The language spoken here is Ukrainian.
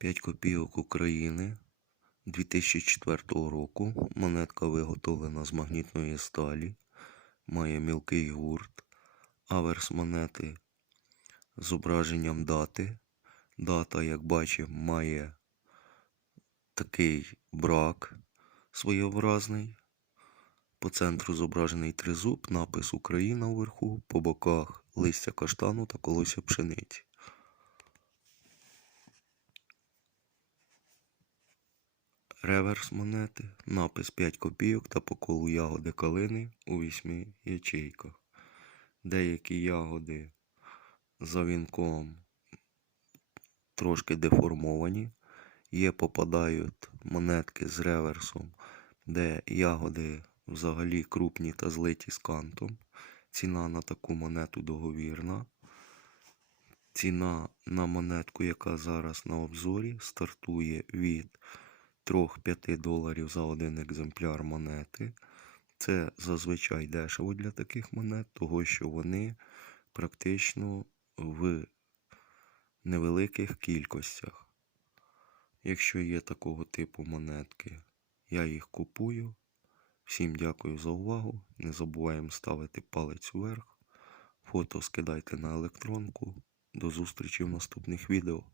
5 копійок України 2004 року. Монетка виготовлена з магнітної сталі. Має мілкий гурт. Аверс монети з зображенням дати. Дата, як бачимо, має такий брак своєобразний. По центру зображений тризуб, напис Україна вверху, по боках листя каштану та колося пшениці. Реверс монети, напис 5 копійок та по колу ягоди калини у 8 ячейках. Деякі ягоди за вінком трошки деформовані. Є попадають монетки з реверсом, де ягоди взагалі крупні та злиті з кантом. Ціна на таку монету договірна. Ціна на монетку, яка зараз на обзорі, стартує від 3-5 доларів за один екземпляр монети. Це зазвичай дешево для таких монет, того що вони практично в невеликих кількостях. Якщо є такого типу монетки, я їх купую. Всім дякую за увагу. Не забуваємо ставити палець вверх. Фото скидайте на електронку. До зустрічі в наступних відео.